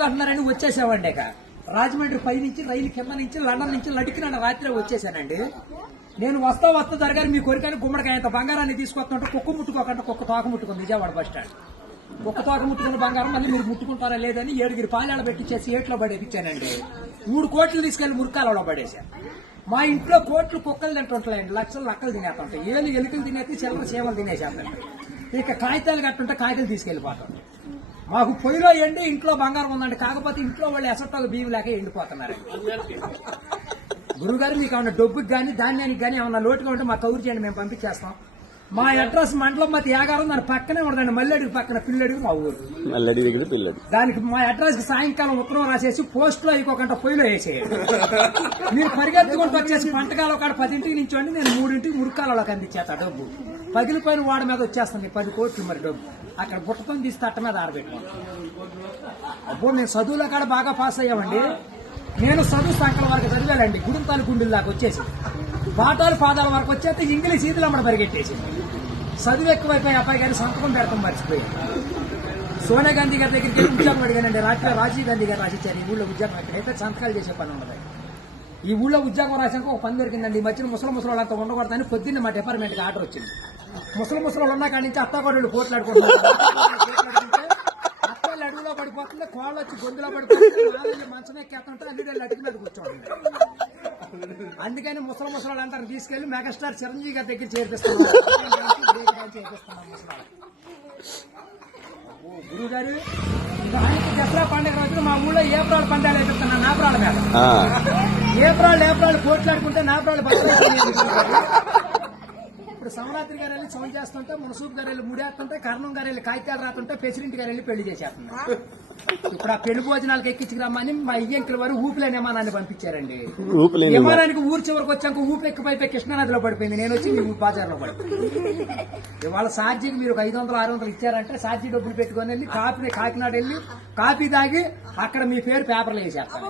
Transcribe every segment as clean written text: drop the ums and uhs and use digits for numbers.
పిల్లలు అంటున్నారని వచ్చేసామండి. ఇక రాజమండ్రి పై నుంచి రైలు కింద నుంచి లండన్ నుంచి లడికిన రాత్రి వచ్చేసానండి. నేను వస్తా జరగాలి మీ కోరికని గుమ్మడికాయ అంత బంగారాన్ని తీసుకొస్తుంటే కుక్క ముట్టుకోకుండా కుక్క తోక ముట్టుకుంది విజయవాడ బస్ స్టాండ్. కుక్క తోక ముట్టుకున్న బంగారం మళ్ళీ మీరు ముట్టుకుంటారా లేదని 7 పాలేళ్ళ పెట్టించేసి ఏట్లో పడేపించానండి. 3 కోట్లు తీసుకెళ్లి మురికాలలో పడేశాను. మా ఇంట్లో కోట్లు కుక్కలు తింటుంటాయండి, లక్షలు లక్కలు తినేస్తుంటాయి. ఎలుకలు తినేసి చిల్లర చీమలు తినేసేస్తాయి. ఇక కాగితాలు కట్టుంటే కాగితాలు తీసుకెళ్లిపోతాం. మాకు పొయ్యిలో ఎండి ఇంట్లో బంగారం ఉందండి, కాకపోతే ఇంట్లో వాళ్ళు ఎసట్లో బియ్యం లేక ఎండిపోతున్నారు. గురుగారు మీకు ఏమన్నా డబ్బుకి కానీ ధాన్యానికి కానీ ఏమన్నా లోటుగా ఉంటే మాకు కౌరు చేయండి, మేము పంపించేస్తాం. మా అడ్రస్ మండలం మధ్య యాగారం, దాని పక్కనే ఉండదండి, మల్లెడికి పక్కన పిల్లడికి మా ఊరు. దానికి మా అడ్రస్ కి సాయంకాలం ఉత్తరం రాసేసి పోస్ట్ లో అయిపోకుండా పొయ్యిలో వేసేయండి. మీరు పరిగెత్తుకుంటూ వచ్చేసి పంటకాల ఒక 10 నుంచోండి, నేను 3 మురికాలలోకి అందించేస్తా డబ్బు. పగిలిపోయిన వాడి మీద వచ్చేస్తాను 10 కోట్లు మరి డబ్బు. అక్కడ బుట్టతో తీసి తట్ట మీద ఆరబెట్టుకోండి. అప్పుడు నేను చదువులో కాడ బాగా పాస్ అయ్యామండి. నేను చదువు సంకల వరకు చదివానండి, గుడింతాలు గుండెల దాకా వచ్చేసి పాఠాలు పాదాల వరకు వచ్చేస్తే ఇంగ్లీష్ ఈదులు అమ్మడ పరిగెట్టేసింది. చదువు ఎక్కువైపోయి అబ్బాయి గారి సంతకం పెడతాం మర్చిపోయాను. సోనియా గాంధీ గారి దగ్గరికి వెళ్ళి ఉద్యోగం అడిగానండి. రాత్రి రాజీవ్ గాంధీ గారు రాసిచ్చారు ఈ ఊళ్ళో ఉద్యోగం. ఎక్కడైతే సంతకాలు చేసే పని ఉండదు. ఈ ఊళ్ళో ఉద్యోగం రాసాక ఒక పని దొరికిందండి. ఈ మధ్యన ముసలి వాళ్ళంతా ఉండకూడదని పొద్దున్న మా డిపార్ట్మెంట్కి ఆర్డర్ వచ్చింది. ముసలి వాళ్ళు ఉన్న కాడి నుంచి అత్తాకోడళ్ళు పోట్లాడుకుంటున్నారు. అత్తలు అడుగులో పడిపోతుంది, కోళ్ళు వచ్చి గొంతులో పడిపోతుంది, మంచం ఎక్కేస్తుంటే అల్లుడు అడుగు మీద కూర్చోండి. అందుకని ముసలి వాళ్ళందరినీ తీసుకెళ్లి మెగాస్టార్ చిరంజీవి గారి దగ్గర చేర్పిస్తున్నాం. గురువు గారు ఆయనకి దసరా పండుగ రోజున మా ఊళ్ళో ఏప్రాల్ పందాలు వేపిస్తున్నాను. నాపరాల మీద ఏప్రాల్ పోట్లాడుకుంటే నాపరాలు ఇప్పుడు సమరాత్రి గారు వెళ్ళి సౌండ్ చేస్తుంటే, మునసూపు గారు వెళ్ళి ముడేస్తుంటే, కర్ణం గారు వెళ్ళి కాగితాలు రాస్తుంటే, ప్రెసిడెంట్ గారు వెళ్ళి పెళ్లి చేసేస్తున్నారు. ఇప్పుడు ఆ పెళ్లి భోజనాలకు ఎక్కించుకురమ్మని మా ఇయ్యంకుల వారు ఊపిలేని విమానాన్ని పంపించారండి. విమానానికి ఊరు చివరికి వచ్చాక ఊపి ఎక్కిపోయి కృష్ణానదిలో పడిపోయింది. నేను వచ్చి మీ బాజార్లో పడిపోయింది. ఇవాళ సార్జీకి మీరు 500-600 ఇచ్చారంటే సార్జీ డబ్బులు పెట్టుకుని వెళ్ళి కాకినాడ వెళ్ళి కాఫీ తాగి అక్కడ మీ పేరు పేపర్లో వేసేస్తారు.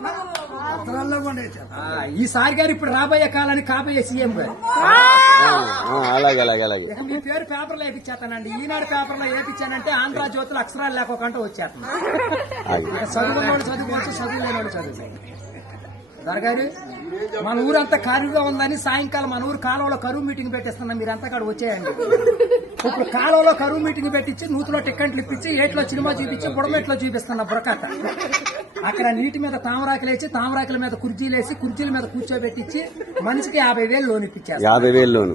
ఈసారి గారు ఇప్పుడు రాబోయే కాలానికి కాబోయే సీఎం గారు మీ పేరు పేపర్లో వేపించేస్తానండి. ఈనాడు పేపర్లో వేపించానంటే ఆంధ్ర జ్యోతులు అక్షరాలు లేకోకుండా వచ్చేస్తాను. చదువుకున్నోడు చదువుకోవచ్చు, చదువు లేనివాడు చదువుతాయి. దొరగారు మన ఊరంతా ఖాళీగా ఉందని సాయంకాలం మన ఊరు కాలువలో కరువు మీటింగ్ పెట్టిస్తున్నాం. మీరంతా అక్కడ వచ్చేయండి. ఇప్పుడు కాలువలో కరువు మీటింగ్ పెట్టించి నూతులో టిక్కెట్లు ఇప్పించి ఏట్లో సినిమా చూపించి బుడమెట్లో చూపిస్తున్నా బుడకట్ట. అక్కడ నీటి మీద తామరాకులు వేసి తామరాకుల మీద కుర్చీలు వేసి కుర్చీల మీద కూర్చోబెట్టించి మనిషికి 50,000 లోన్ ఇప్పించారు. 50,000 లోన్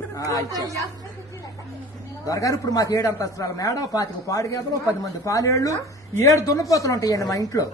దొరగారు ఇప్పుడు మాకు 7 అంతస్తుల మేడ, 25 పాడిగేదలు, 10 మంది పాలేళ్లు, 7 దున్నపోతులు ఉంటాయండి మా ఇంట్లో.